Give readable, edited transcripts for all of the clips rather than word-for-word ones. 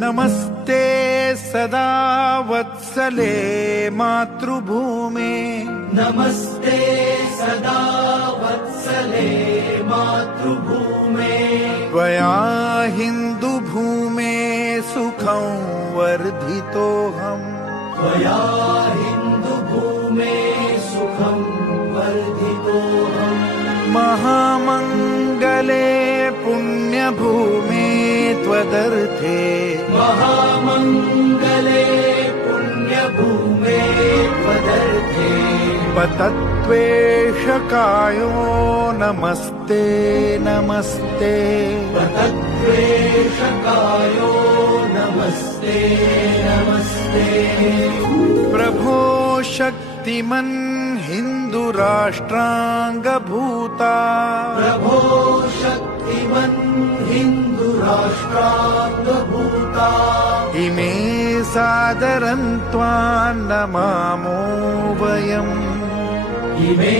नमस्ते सदा वत्सले मातृभूमे नमस्ते सदा वत्सले मातृभूमे त्वया हिन्दुभूमे सुखं वर्धितोऽहम् त्वया हिन्दुभूमे सुखं वर्धितोऽहम् महामङ्गले पुण्यभूमे त्वदर्थे महामङ्गले पुण्यभूमे त्वदर्थे पतत्वेषकायो नमस्ते नमस्ते पतत्वेषकायो नमस्ते नमस्ते प्रभो शक्तिमन् हिन्दुराष्ट्राङ्गभूता प्रभो शक्तिमन् हिन्दुराष्ट्राङ्गभूता इमे सादरं त्वां नमामो वयम् इमे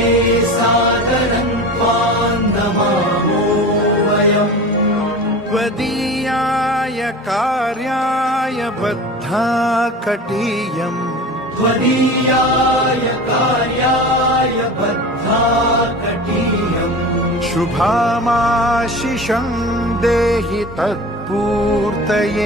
सादरं त्वां नमामो वयम् त्वदीयाय कार्याय बद्धा कटीयम् त्वदीयाय कार्याय बद्धा कटीयम् शुभामाशिषं देहि तत्पूर्तये